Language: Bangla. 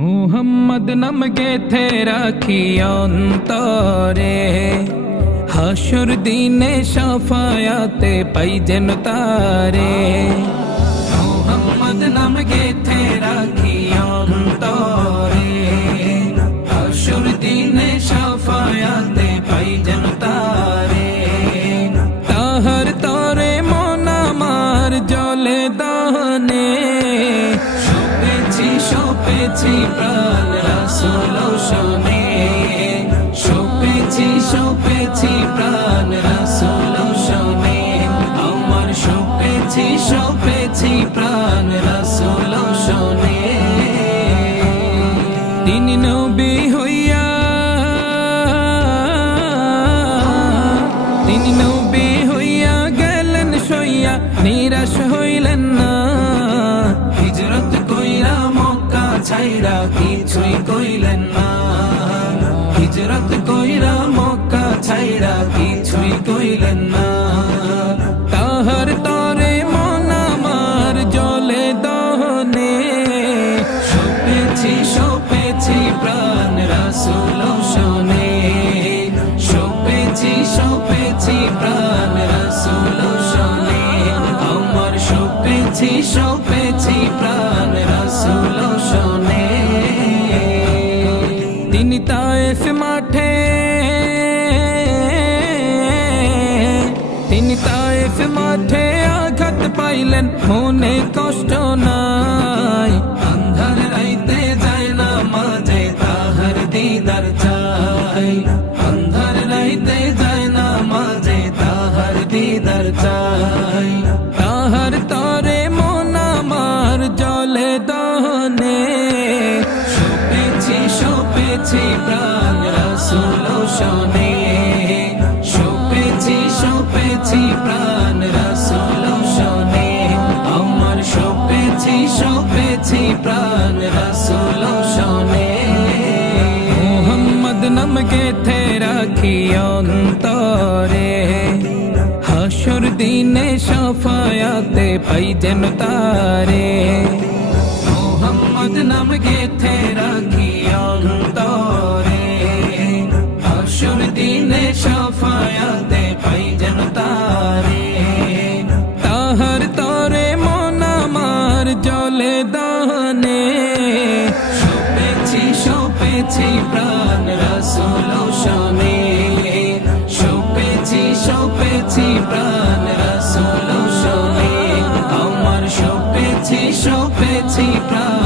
মুহাম্মদ নাম গেথে রাখি অন্তরে, হাসুর দিনে শাফায়াতে পাই যেন তারে। মুহাম্মদ নাম গেথে রাখি অন্তরে, হাসুর দিনে শাফায়াতে পাই যেন তারে। তাহার তরে মন আমার জলে দহনে, সপেছি প্রাণ রাসূল শোনে, সপেছি প্রাণ রাসূল শোনে, আমার সপেছি প্রাণ রাসূল শোনে। তিনি নবী হইয়া, তিনি নবী হইয়া গেলেন সইয়া, নিরাশ হইলেন না। হিজরত কইরা মক্কা ছাইরা কিছুই কইলেন না, হিজরত কইরা মক্কা ছাইরা কিছুই কইলেন না। তাহার তরে মন আমার জলে দহনে, সপেছি প্রাণ রাসূল শোনে, সপেছি প্রাণ রাসূল শোনে, আমার সপেছি প্রাণ রাসূল শোনে। তিনি তায়েফ মাঠে, তিনি তায়েফ মাঠে আঘাত পাইলেন, মনে কষ্ট নাই। আন্ধার রাইতে যায় না মাঝে তাহার দিদার চাই, আন্ধার রাইতে যায় না মাঝে তাহার দিদার চাই। তাহার তরে মন আমার জলে দহনে, সপেছি প্রাণ রাসূল শোনে, সপেছি প্রাণ রাসূল শোনে, আমার সপেছি প্রাণ রাসূল শোনে। মুহাম্মদ নাম গেথে রাখি অন্তরে, হাসুর দিনে শাফায়াতে পাই যেন তারে। মুহাম্মদ নাম গেথে রাখি অন্তরে, হাসুর দিনে শাফায়াতে পাই যেন তারে। তাহার তরে মন আমার জলে দহনে, সপেছি প্রাণ রাসূল শোনে, সপেছি প্রাণ রাসূল শোনে, আমার সপেছি প্রাণ